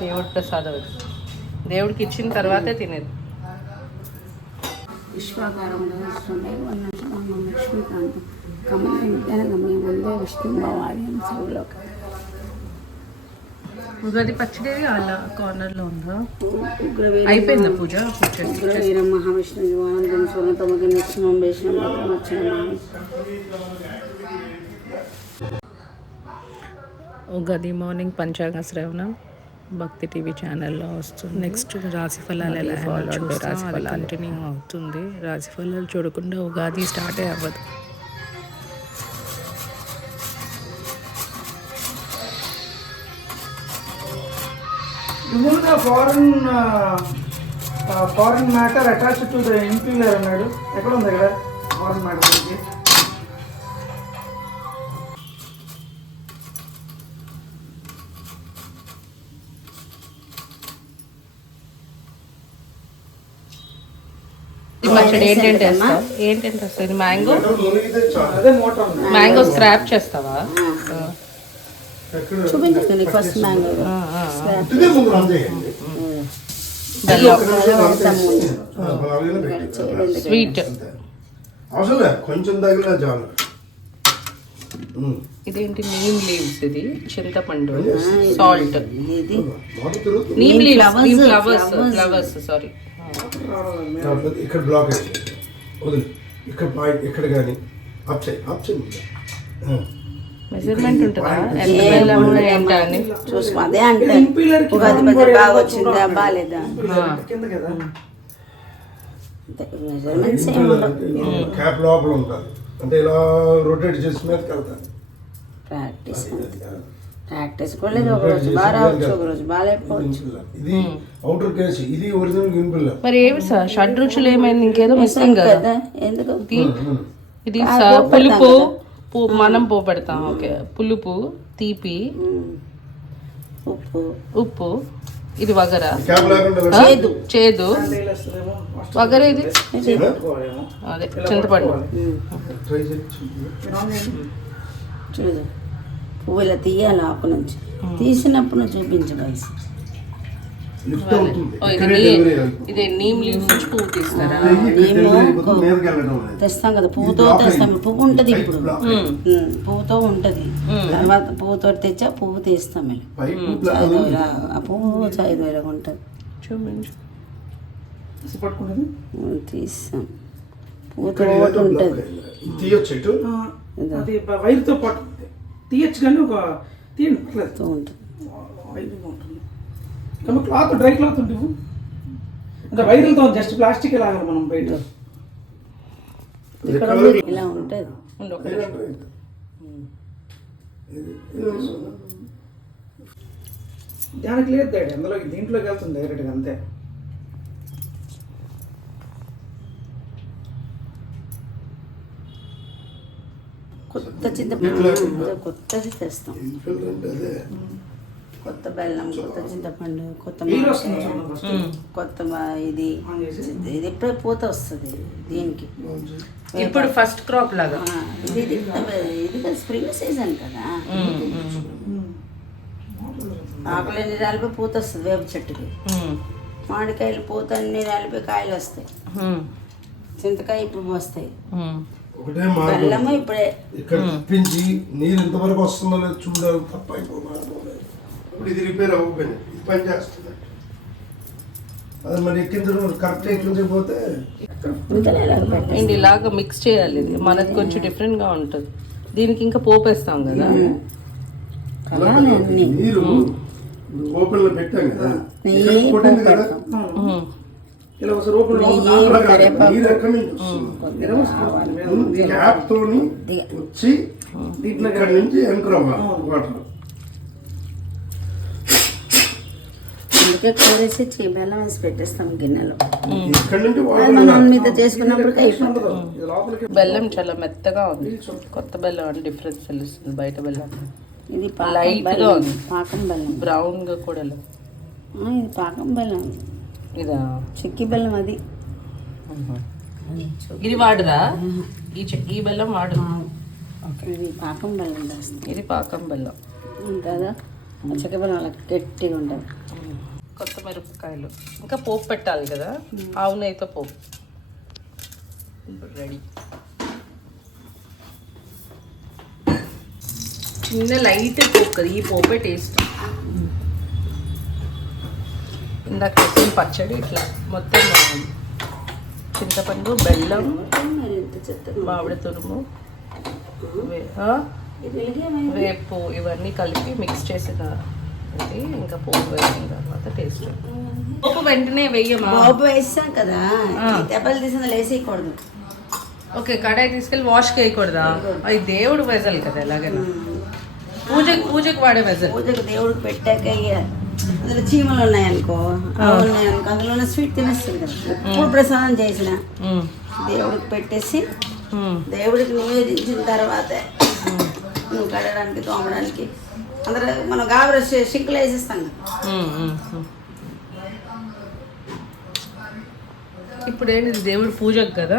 దేవుడి ప్రసాదం, దేవుడికి ఇచ్చిన తర్వాతే తినేది. విశ్వాకారంలో వస్తుండే లక్ష్మీకాంతం కమలం ఉందే విష్ణు భవాని శివులోక. ఉగాది పచ్చడి అలా కార్నర్లో ఉందా? అయిపోయిందా పూజ? ఉగ్రవీర మహావిష్ణు యువానందం స్వర్ణతమకి నృసింహం వేషం ఉగాది మార్నింగ్ పంచాంగ శ్రవణం భక్తి టీవీ ఛానల్లో వస్తుంది. నెక్స్ట్ రాశి ఫలాలు ఎలా రాశి ఫలాలు కంటిన్యూ అవుతుంది. రాశి ఫలాలు చూడకుండా ఉగాది స్టార్ట్ అవ్వదు. Foreign matter attached to the Imperial అన్నాడు. ఎక్కడ ఉంది ఇక్కడ ఫారెన్ మ్యాటర్ గురించి? ఏంటంటే వస్తుంది మ్యాంగో స్క్రాప్ చేస్తావా? చూపించండి ఫస్ట్ మ్యాంగో స్వీట్. కొంచెం తగిలిన చాలు. ఇదేంటి? నీమ్ లీవ్స్, ఇది చింతపండు, salt, neem leaves, flowers sorry. ఇక్కడ బ్లాక్ వదిలి ఇక్కడ పాయింట్ ఇక్కడ కానీ మెజర్మెంట్ ఉంటుందా? ఎంత బెల్లము ఏంటని చూసుకో. అదే అంటే ఉగాది పచ్చడి బాగా వచ్చిందా బాగాలేదా మెజర్మెంట్స్ ఏమి ఉండవు. క్యాప్ లోపల ఉంటుంది అంటే ఇలా రొటేట్ చేసి మీదకి వెళ్తాను. ప్రాక్టీస్ కూడా లేదు. ఒక రోజు బాగా రావచ్చు, ఒక రోజు బాగాలేకపోవచ్చు. ఇది అవుటర్ కేసు, ఇది ఒరిజినల్ గింపిల్. మరి ఏమి సార్ షడ్రుచులు ఏమైంది? ఇంకేదో మిస్సింగ్ కదా. ఎందుకు ఇది పులుపు మనం పోపెడతాం. ఓకే, పులుపు, తీపి, ఉప్పు, ఇది వగర, చేదు వగర, ఇది అదే చింతపండు. చూడు పువ్వు ఇలా తీయాలి, ఆకు నుంచి తీసినప్పుడు చూపించవలసి. ఇదే నీమ్ లీవ్స్ నుంచి పువ్వు తీస్తారా? తెస్తాం కదా, పువ్వుతో తెస్తాం. పువ్వు ఉంటుంది ఇప్పుడు, పువ్వుతో ఉంటుంది. తర్వాత పువ్వుతో తెచ్చా పువ్వు తీస్తాం. ఆ పువ్వు చాయిదోలాగా ఉంటుంది. తీస్తాం, పువ్వుతో ఒకటి ఉంటుంది. వైర్తో పాటు తీయచ్చు కానీ ఒక తీయండి ఉంటుంది. క్లాత్ డ్రై క్లాత్ ఉంటుంది అంటే వైర్లతో జస్ట్ ప్లాస్టిక్ లాగా మనం బయట ఇలా ఉంటుంది. దానికి లేదు డాడీ, అందులో దీంట్లోకి వెళ్తుంది డైరెక్ట్గా అంతే. కొత్త చింతపండు కొత్తది తెస్తాం. కొత్త బెల్లం, కొత్త చింతపండు, కొత్త కొత్త ఇది ఇది ఇప్పుడే పూత వస్తుంది దీనికి. ఇప్పుడు ఫస్ట్ క్రాప్ లాగా ఇది స్ప్రింగ్ సీజన్ కదా. ఆకులన్నీ రాలిపోయి పూత వస్తుంది వేప చెట్టుకి. మామిడికాయలు పూత అన్ని రాలిపోయి కాయలు వస్తాయి. చింతకాయ ఇప్పుడు వస్తాయి. బెల్లము ఇప్పుడే ఇక్కడ తిప్పించి నీరు ఎంతవరకు వస్తుందో లేదు చూడాలి తప్ప ఇప్పుడు ఇది రిపేర్ అవ్వకపోయింది, ఇది పని చేస్తుంది. అది మరి ఎక్కిన కరెక్ట్ ఎక్కింది పోతే ఇలాగా మిక్స్ చేయాలి. ఇది మనకు కొంచెం డిఫరెంట్ గా ఉంటుంది. దీనికి ఇంకా పోపేస్తాం కదా. నీరు ఓపెన్ లో పెట్టాం కదా, కొట్టింది కదా, ఇలా నీరు ఎక్కడి నుంచి వస్తుంది? క్యాప్ తోని వచ్చి ఇక్కడ నుంచి ఎంటర్ అవ్వాలి వాటర్. అందుకే కూరేసి బెల్లం వేసి పెట్టేస్తాం గిన్నెలో. ఇక్కడ నుంచి మనం మీద చేసుకున్నప్పుడు బెల్లం చాలా మెత్తగా ఉంది. కొత్త బెల్లం అని డిఫరెన్స్ తెలుస్తుంది బయట బెల్లం. ఇది లైట్ గా ఉంది, పాకం బెల్లం, బ్రౌన్ గా కూడా లేదు. ఇది పాకం బెల్లం, ఇదా చెక్కి బెల్లం. అది ఇది వాడురా, ఈ బెల్లం వాడు. ఇది పాకం బెల్లం చేస్తుంది. ఇది పాకం బెల్లం ఉంటుందా చక్క బెల్లం అలా గట్టిగా ఉంటుంది. కొత్తిమిరపకాయలు ఇంకా పోపు పెట్టాలి కదా, ఆవు నెయ్యితో పోపు రెడీ. చిన్న లైట్ పోపు కదా, ఈ పోపే టేస్ట్. ఇందాక చేసిన పచ్చడి ఇట్లా మొత్తం చింతపండు, బెల్లం, మరి ఎంత చెత్త మామిడి తురుము, వేపు ఇవన్నీ కలిపి మిక్స్ చేసిన ఇది. ఇంకా పోపు వేసిన తర్వాత టేస్ట్. పోపు వెంటనే వెయ్యమా? బాబు వేసాం కదా, దెబ్బలు తీసిన లేసేయకూడదు. ఓకే, కడాయి తీసుకెళ్ళి వాష్ చేయకూడదా? అది దేవుడు వెజల్ కదా, ఎలాగైనా పూజకి వాడే వెజల్. పూజకు దేవుడికి పెట్టాక ఇక అందులో చీమలు ఉన్నాయనుకో, ఉన్నాయనుకో, అందులో స్వీట్ తినేస్తుంది కదా. ఎప్పుడు ప్రసాదం చేసిన దేవుడికి పెట్టేసి దేవుడికి నివేదించిన తర్వాతే నువ్వు కడగడానికి, తోమడానికి అందరూ మనం గాబర సింకులు వేసేస్తాం కదా. ఇప్పుడు ఏంటి దేవుడు పూజకు కదా.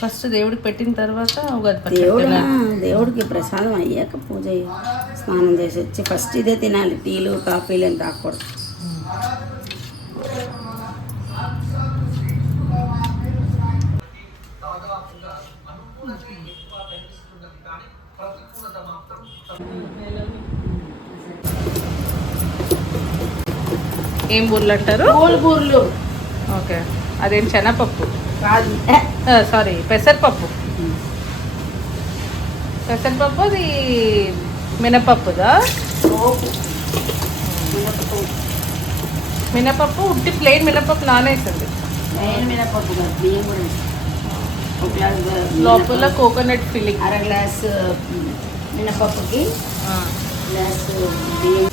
ఫస్ట్ దేవుడికి పెట్టిన తర్వాత ఉగాది పచ్చడి. దేవుడికి ప్రసాదం అయ్యాక పూజ స్నానం చేసి వచ్చి ఫస్ట్ ఇదే తినాలి. టీలు కాఫీలు ఏం తాగకూడదు. ఏం బూర్లు అంటారు? బూర్లు. ఓకే, అదేం శనగపప్పు కాదు, సారీ పెసరపప్పు. పెసరపప్పు అది మినపప్పుదా? మినపప్పు ఉట్టి ప్లెయిన్ మినపప్పు నానేసింది. మినపప్పు కాదు, బియ్యం కూడా వేస్తాం. ఒక గ్లాస్ లోపల కోకోనట్ ఫిల్లింగ్. అర గ్లాసు మినపప్పుకి గ్లాసు బియ్యం.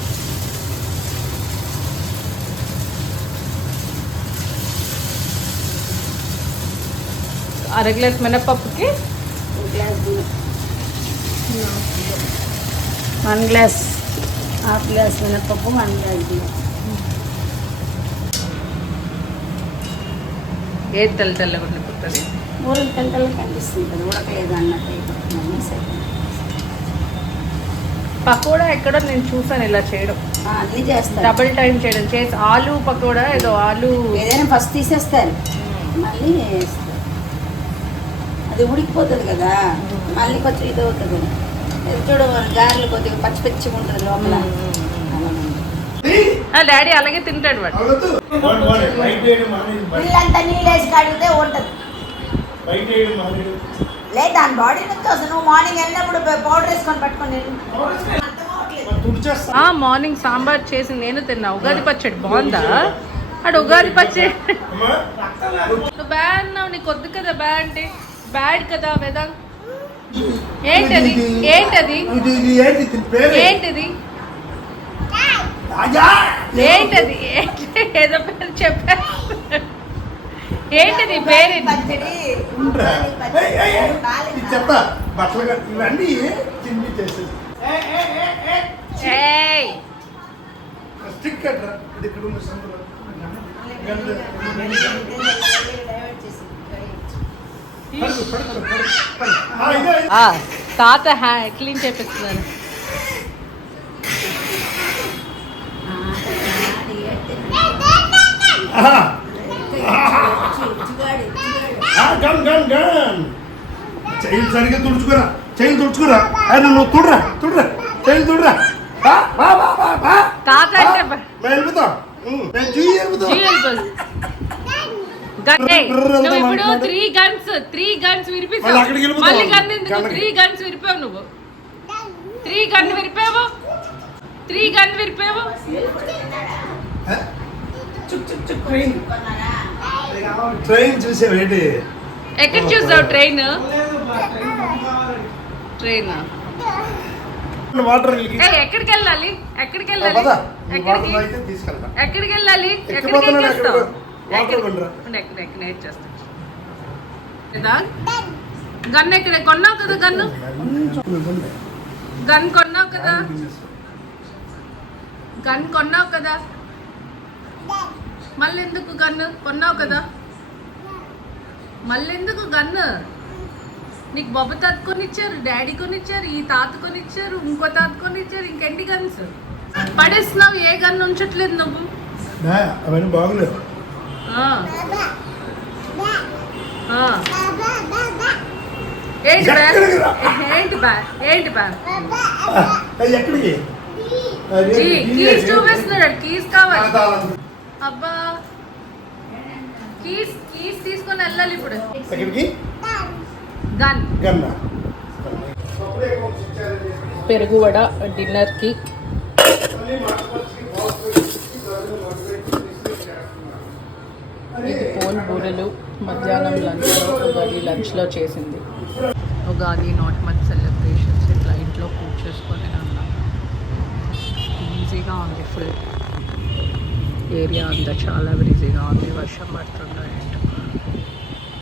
అర గ్లాస్ మినపప్పుకి ఒక గ్లాస్ బియ్యం. 1 గ్లాస్, హాఫ్ గ్లాస్ మినపప్పు, 1 గ్లాస్ బియ్యం. ఏది తెల్ల తెల్లగా ఉండిపోతుంది. ఊరికి తెల్లగా కనిపిస్తుంది కదా, ఉడకలేదు అన్నట్టు అయిపోతుంది. పకోడా ఎక్కడో నేను చూసాను ఇలా చేయడం, అన్నీ చేస్తారు. డబుల్ టైం చేయడం. చేసి ఆలు పకోడా ఏదో ఆలు ఏదైనా ఫస్ట్ తీసేస్తారు, మళ్ళీ వేస్తారు. అది ఉడికిపోతుంది కదా, మళ్ళీ కొంచెం ఇది అవుతుంది. చూడు గారెలు కొద్దిగా పచ్చి పచ్చిగా ఉంటుంది లోపల. డాడీ అలాగే తింటాడు వాడు. పిల్లంతా నీళ్ళు వేసి కడిగితే ఉంటుంది. లేదు, దాని బాడీ నుంచి వస్తుంది. నువ్వు మార్నింగ్ వెళ్ళినప్పుడు పౌడర్ వేసుకొని పట్టుకొని మార్నింగ్ సాంబార్ చేసి నేను తిన్నా. ఉగాది పచ్చడి బాగుందా? అడు ఉగాది పచ్చడి నువ్వు బ్యాడ్ అన్నావు. నీకు వద్దు కదా బ్యాడ్ అంటే. బ్యాడ్ కదా వేదాంత్. ఏంటది? ఏంటది? ఏంటిది? ఏంటది? ఏదో పేరు చెప్పా. ఏంటిది పేరు? చెప్తా బట్టలు ఇవన్నీ చిన్ని చేసేది. స్టిక్ కట్టరా, ఇది ఇక్కడ ఉన్న సందులో. తాత క్లీన్ చేపిస్తున్నారు. చైలు సరిగ్గా తుడుచుకురా, చైలు తుడుచుకురా. నువ్వు తుడరా, తుడరా, చైలు తుడరా. తాత అంటే వెళ్ళిపోతాం. నువ్వు ఇప్పుడు 3 గన్స్ విరిపిస్తావు. మళ్ళీ గన్ ఎందుకు? 3 గన్స్ విరిపావు నువ్వు. 3 గన్ విరిపావు. ట్రైన్ చూసావు ఏంటి? ఎక్కడ చూసావు ట్రైన్? వాటర్ ఎక్కడికి వెళ్ళాలి? ఎక్కడికి వెళ్ళాలి? ఎక్కడికి వెళ్ళాలి? గన్ ఎక్కడ కొన్నావు కదా? గన్ కొన్నావు కదా? మళ్ళీ ఎందుకు గన్ను కొన్నావు కదా, మళ్ళీ ఎందుకు గన్ను? నీకు బాబు తాత కొనిచ్చారు, డాడీ కొనిచ్చారు, ఈ తాత కొనిచ్చారు, ఇంకో తాత కొనిచ్చారు, ఇంకెంటి గన్స్ పడేస్తున్నావు? ఏ గన్ ఉంచట్లేదు నువ్వు? అవన్నీ బాగులేవు. ఆ. ఆ. ఏంటి బ్యాగ్? ఏంటి బ్యాగ్? ఏంటి బ్యాగ్? ఎక్కడికి కీస్ చూపిస్తున్నాడు, కీస్ కావాలి. అబ్బా కీస్ కీస్ తీసుకొని వెళ్ళాలి ఇప్పుడు. ఎక్కడికి? గన్. గన్నా పెరుగు వడ డిన్నర్కి. ఇది పోల్ బూరెలు మధ్యాహ్నం లంచ్లో, ఉగాది లంచ్లో చేసింది. ఉగాది నాట్ మచ్ సెలబ్రేషన్స్, ఇట్లా ఇంట్లో పూజ చేసుకొని అన్నాం. ఈజీగా ఉంది, ఫుల్ ఏరియా అంతా చాలా బిజీగా ఉంది, వర్షం పడుతుంది.